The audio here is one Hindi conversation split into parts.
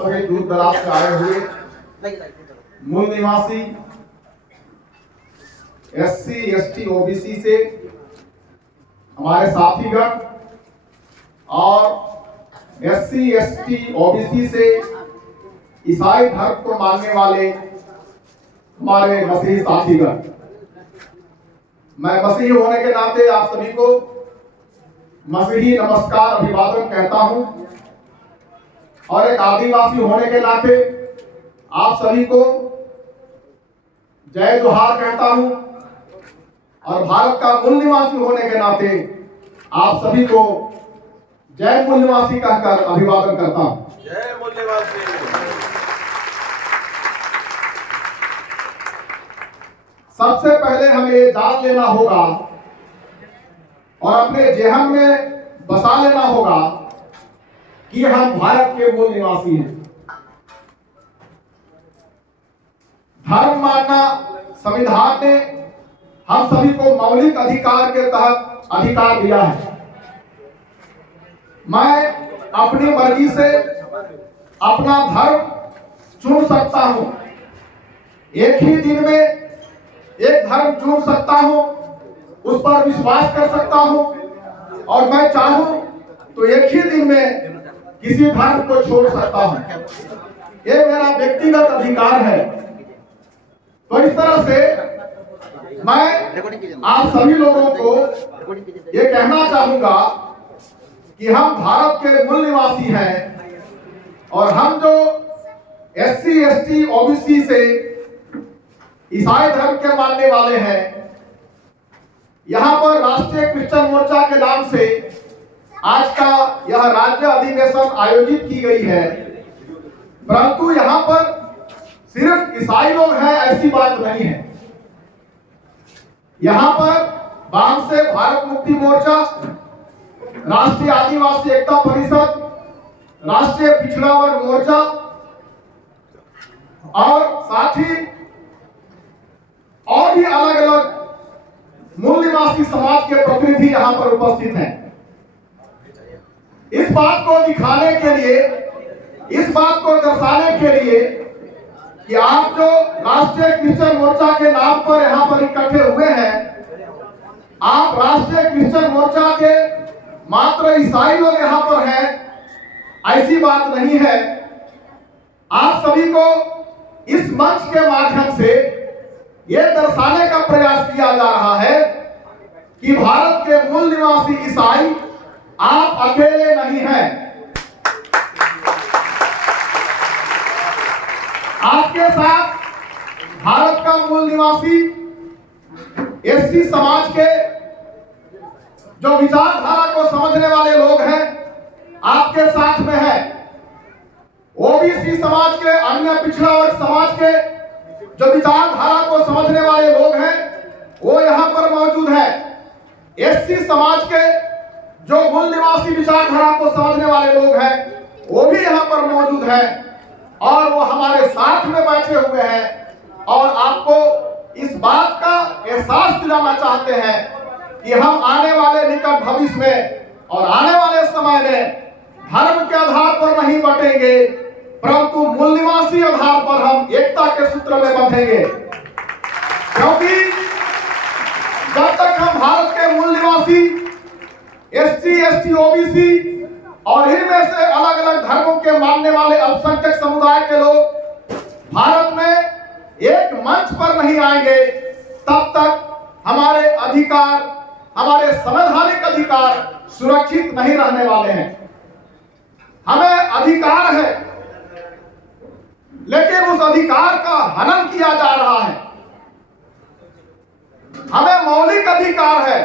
सभी दूर दराज से आए हुए मूल निवासी SC ST OBC से हमारे साथीगण और SC ST OBC से ईसाई धर्म को मानने वाले हमारे मसीही साथीगण, मैं मसीही होने के नाते आप सभी को मसीही नमस्कार अभिवादन कहता हूं और एक आदिवासी होने के नाते आप सभी को जय जोहार कहता हूं और भारत का मूल निवासी होने के नाते आप सभी को जय मूल निवासी कहकर अभिवादन करता हूं। जय मूल निवासी। सबसे पहले हमें ये जान लेना होगा और अपने जेहन में बसा लेना होगा कि हम भारत के मूल निवासी हैं। धर्म मानना संविधान ने हम सभी को मौलिक अधिकार के तहत अधिकार दिया है। मैं अपनी मर्जी से अपना धर्म चुन सकता हूं, एक ही दिन में एक धर्म चुन सकता हूं, उस पर विश्वास कर सकता हूं और मैं चाहूं तो एक ही दिन में किसी धर्म को छोड़ सकता हूं। ये मेरा व्यक्तिगत अधिकार है। तो इस तरह से मैं आप सभी लोगों को ये कहना चाहूंगा कि हम भारत के मूल निवासी हैं और हम जो SC ST OBC से ईसाई धर्म के मानने वाले हैं, यहाँ पर राष्ट्रीय क्रिश्चियन मोर्चा के नाम से आज का यह राज्य अधिवेशन आयोजित की गई है। परंतु यहाँ पर सिर्फ ईसाई लोग हैं ऐसी बात नहीं है। यहाँ पर वाम से भारत मुक्ति मोर्चा, राष्ट्रीय आदिवासी एकता परिषद, राष्ट्रीय पिछड़ा वर्ग मोर्चा और साथ ही और भी अलग अलग मूल निवासी समाज के प्रतिनिधि यहां पर उपस्थित हैं। इस बात को दिखाने के लिए, इस बात को दर्शाने के लिए कि आप जो राष्ट्रीय क्रिश्चियन मोर्चा के नाम पर यहां पर इकट्ठे हुए हैं, आप राष्ट्रीय क्रिश्चियन मोर्चा के मात्र ईसाई लोग यहां पर हैं ऐसी बात नहीं है। आप सभी को इस मंच के माध्यम से यह दर्शाने का प्रयास किया जा रहा है कि भारत के मूल निवासी ईसाई आप अकेले नहीं हैं। आपके साथ भारत का मूल निवासी SC समाज के जो विचारधारा को समझने वाले लोग हैं आपके साथ में है। OBC समाज के, अन्य पिछड़ा वर्ग समाज के जो विचारधारा को समझने वाले लोग हैं वो यहाँ पर मौजूद है। SC समाज के जो मूल निवासी विचारधारा को समझने वाले लोग हैं वो भी यहाँ पर मौजूद है और वो हमारे साथ में बैठे हुए हैं और आपको इस बात का एहसास दिलाना चाहते हैं कि हम आने वाले निकट भविष्य में और आने वाले समय में धर्म के आधार पर नहीं बटेंगे, परंतु मूल निवासी आधार पर हम एकता के सूत्र में बंधेंगे। क्योंकि जब तक हम भारत के मूल निवासी SC ST OBC और इनमें से अलग अलग धर्मों के मानने वाले अल्पसंख्यक समुदाय के लोग भारत में एक मंच पर नहीं आएंगे, तब तक हमारे अधिकार, हमारे संवैधानिक अधिकार सुरक्षित नहीं रहने वाले हैं। हमें अधिकार है, लेकिन उस अधिकार का हनन किया जा रहा है। हमें मौलिक अधिकार है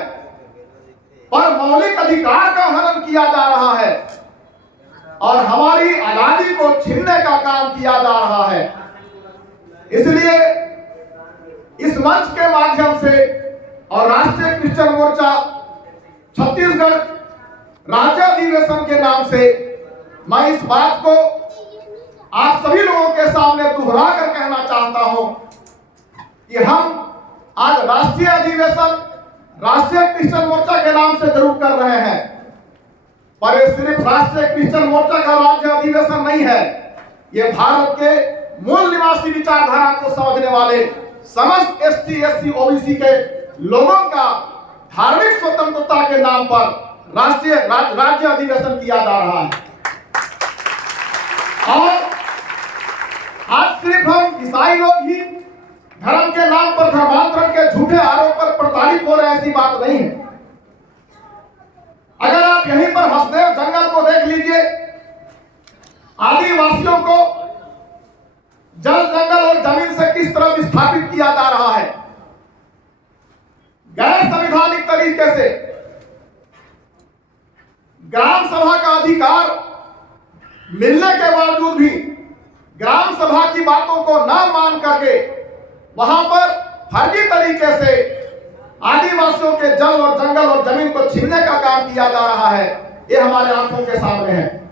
पर मौलिक अधिकार का हनन किया जा रहा है और हमारी आजादी को छीनने का काम किया जा रहा है। इसलिए इस मंच के माध्यम से और राष्ट्रीय क्रिश्चियन मोर्चा छत्तीसगढ़ राज्य अधिवेशन के नाम से मैं इस बात को आप सभी लोगों के सामने दोहरा कर कहना चाहता हूं कि हम आज राष्ट्रीय अधिवेशन राष्ट्रीय क्रिश्चियन मोर्चा के नाम से जरूर कर रहे हैं, पर ये सिर्फ राष्ट्रीय क्रिश्चियन मोर्चा का राज्य अधिवेशन नहीं है। ये भारत के मूल निवासी विचारधारा को समझने वाले समस्त एसटी, एससी, ओबीसी के लोगों का धार्मिक स्वतंत्रता के नाम पर राज्य अधिवेशन किया जा रहा है। और आज सिर्फ हम ईसाई लोग ही धर्म के नाम पर धर्मांतरण के झूठे आरोप पर प्रताड़ित हो रहे, ऐसी बात नहीं है। अगर आप यहीं पर हसदेव जंगल को देख लीजिए, आदिवासियों को जल, जंगल और जमीन से किस तरह विस्थापित किया जा रहा है, गैर संवैधानिक तरीके से। ग्राम सभा का अधिकार मिलने के बावजूद भी ग्राम सभा की बातों को न मान करके वहां पर फर्जी तरीके से आदिवासियों के जल और जंगल और जमीन को छीनने का काम किया जा रहा है, ये हमारे आंखों के सामने है।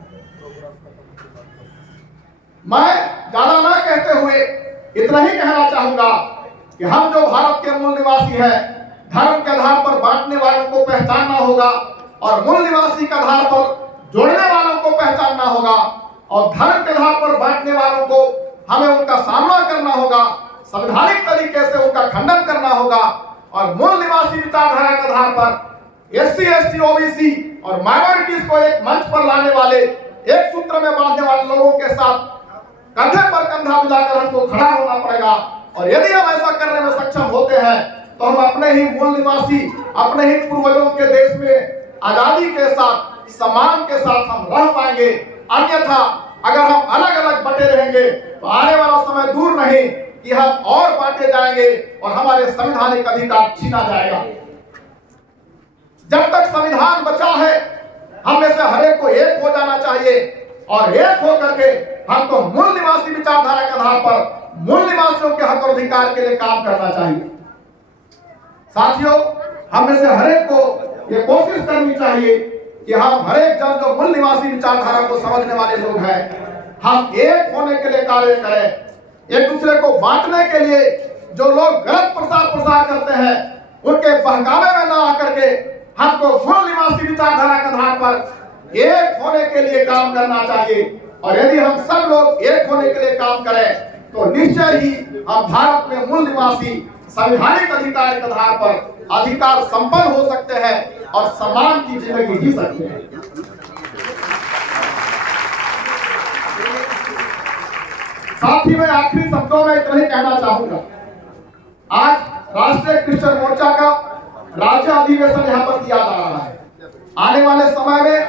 मैं ज्यादा ना कहते हुए इतना ही कहना चाहूंगा कि हम जो भारत के मूल निवासी हैं, धर्म के आधार पर बांटने वालों को पहचानना होगा और मूल निवासी के आधार पर जोड़ने वालों को पहचानना होगा, और धर्म के आधार पर बांटने वालों को हमें उनका सामना करना होगा, संवैधानिक तरीके से उनका खंडन करना होगा, और मूल निवासी विचारधारा के आधार पर एससी, एसटी, ओबीसी और माइनॉरिटीज को एक मंच पर लाने वाले, एक सूत्र में बांधने वाले लोगों के साथ कंधे पर कंधा मिलाकर हमको खड़ा होना पड़ेगा। और यदि हम ऐसा करने में सक्षम होते हैं तो हम अपने ही मूल निवासी, अपने ही पूर्वजों के देश में आजादी के साथ, सम्मान के साथ हम रह पाएंगे। अन्यथा अगर हम अलग अलग बटे रहेंगे तो आने वाला समय दूर नहीं कि हम और बांटे जाएंगे और हमारे संवैधानिक अधिकार छीना जाएगा। जब तक संविधान बचा है, हम में से हर एक को एक हो जाना चाहिए, और एक होकर के हमको मूल निवासी विचारधारा के आधार पर मूल निवासियों के हक और अधिकार के लिए काम करना चाहिए। साथियों, हम में से हर एक को ये कोशिश करनी चाहिए कि हम हर एक जन जो मूल निवासी विचारधारा को समझने वाले लोग हैं, हम एक होने के लिए कार्य करें। एक दूसरे को बांटने के लिए जो लोग गलत प्रचार प्रसार करते हैं, उनके बहकावे में न आकर के हमको मूल निवासी विचारधारा के आधार पर एक होने के लिए काम करना चाहिए। और यदि हम सब लोग एक होने के लिए काम करें तो निश्चय ही हम भारत में मूल निवासी संवैधानिक अधिकार के आधार पर अधिकार संपन्न हो सकते हैं और सम्मान की जिंदगी जी सकते हैं। साथ ही मैं आखिरी शब्दों में इतना ही कहना चाहूंगा, आज राष्ट्रीय क्रिश्चियन मोर्चा का राज्य अधिवेशन यहाँ पर किया जा रहा है। आने वाले समय में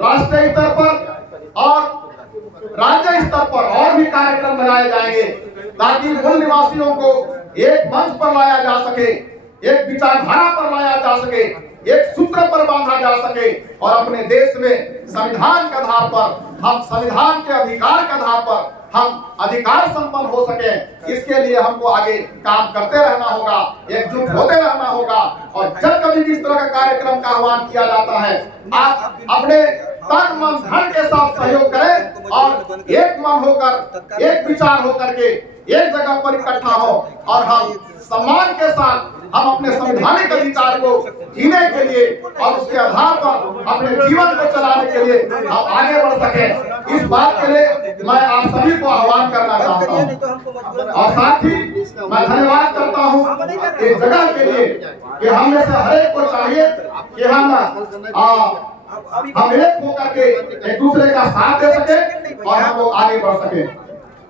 राष्ट्रीय स्तर पर और राज्य स्तर पर और भी कार्यक्रम लगाए जाएंगे ताकि मूल निवासियों को एक मंच पर लाया जा सके, एक विचारधारा पर लाया जा सके, एक सूत्र पर बांधा जा सके, और अपने देश में संविधान के आधार पर, हम संविधान के अधिकार के आधार पर हम अधिकार संपन्न हो सके। इसके लिए हमको आगे काम करते रहना होगा, एकजुट होते रहना होगा। और जब कभी भी इस तरह का कार्यक्रम का आह्वान किया जाता है, आप अपने तन मन धन के साथ सहयोग करें और एक मन होकर, एक विचार होकर के एक जगह पर इकट्ठा हो, और हम सम्मान के साथ हम अपने संवैधानिक अधिकार को जीने के लिए और उसके आधार पर अपने जीवन को चलाने के लिए हम आगे बढ़ सके। इस बात के लिए मैं आप सभी को आह्वान करना चाहता हूँ, और साथ ही मैं धन्यवाद करता हूँ इस जगह के लिए कि हम में से हर एक को चाहिए कि हम एक होकर के एक दूसरे का साथ दे सके और हम लोग आगे बढ़ सके।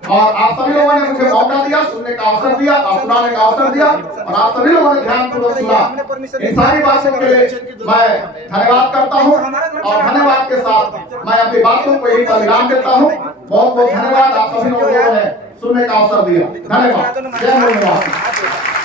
और आप सभी लोगों ने मुझे मौका दिया, सुनने का अवसर दिया और सुनाने का अवसर दिया, और आप सभी लोगों ने ध्यानपूर्वक सुना। इन सारी बातों के लिए मैं धन्यवाद करता हूँ, और धन्यवाद के साथ मैं अपनी बातों को यही पर विराम देता हूँ। बहुत बहुत धन्यवाद, आप सभी लोगों ने सुनने का अवसर दिया। धन्यवाद। जय हिंद।